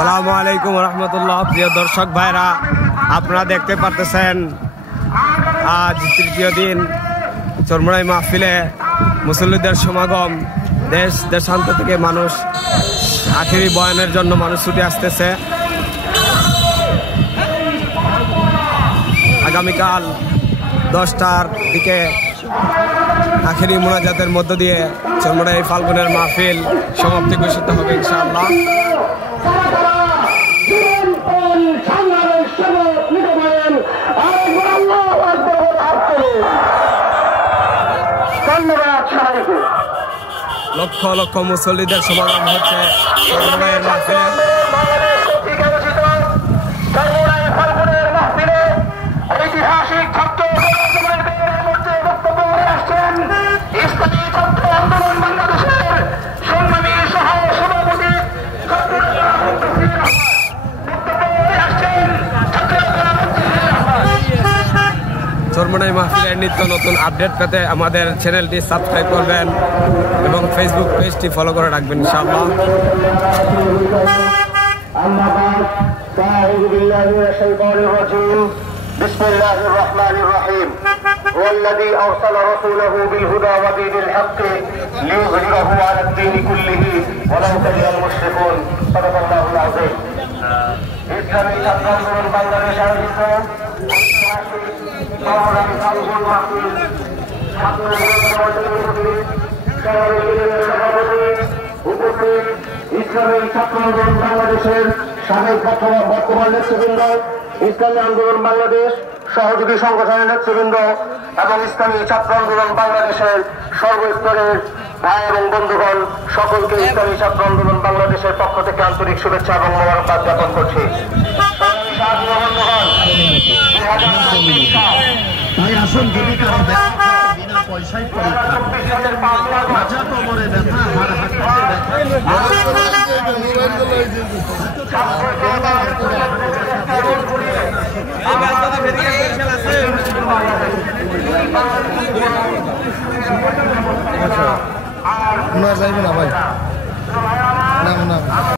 আসসালামু আলাইকুম রহমতুল্লাহ। প্রিয় দর্শক ভাইরা, আপনারা দেখতে পারতেছেন আজ তৃতীয় দিন চরমোনাই মাহফিলে মুসল্লিদের সমাগম। দেশ দেশান্ত থেকে মানুষ আখেরি বয়ানের জন্য মানুষ ছুটে আসতেছে। আগামীকাল 10টার দিকে আখেরি মোনাজাতের মধ্য দিয়ে চরমোনাই ফাল্গুনের মাহফিল সমাপ্তি ঘোষিত হবে ইনশাআল্লাহ। লক্ষ লক্ষ মুসল্লিদের সমাগম হচ্ছে চরমোনাইয়ের মাহফিলে। চরমোনাই মাহফিলের নিত্য নতুন আপডেট পেতে আমাদের চ্যানেলটি সাবস্ক্রাইব করবেন এবং ফেসবুক পেজটি ফলো করে রাখবেন ইনশাআল্লাহ। বিসমিল্লাহির রহমানির রহিম। والذي أرسل رسوله بالهدى ودين الحق ليظهره على الدين كله ولو كره المشركون صدق الله العظيم। ইসলামী ছাত্র আন্দোলন বাংলাদেশ আয়োজিত ইসলামী ছাত্র আন্দোলন বাংলাদেশের সাবেক বর্তমান নেতৃবৃন্দ, ইসলামী আন্দোলন বাংলাদেশ সহযোগী সংগঠনের নেতৃবৃন্দ এবং ইসলামী ছাত্র আন্দোলন বাংলাদেশের সর্বস্তরের ভাই এবং বন্ধুগণ, সকলকে ইসলামী ছাত্র আন্দোলন বাংলাদেশের পক্ষ থেকে আন্তরিক শুভেচ্ছা এবং মোবারকবাদ জ্ঞাপন করছি। তাই আসুন জীবিকা হবে বিনা পয়সায় পরীক্ষা মাঝা কোমরে ব্যথা হাড় হাঁটতে যাইবে না ভাই না।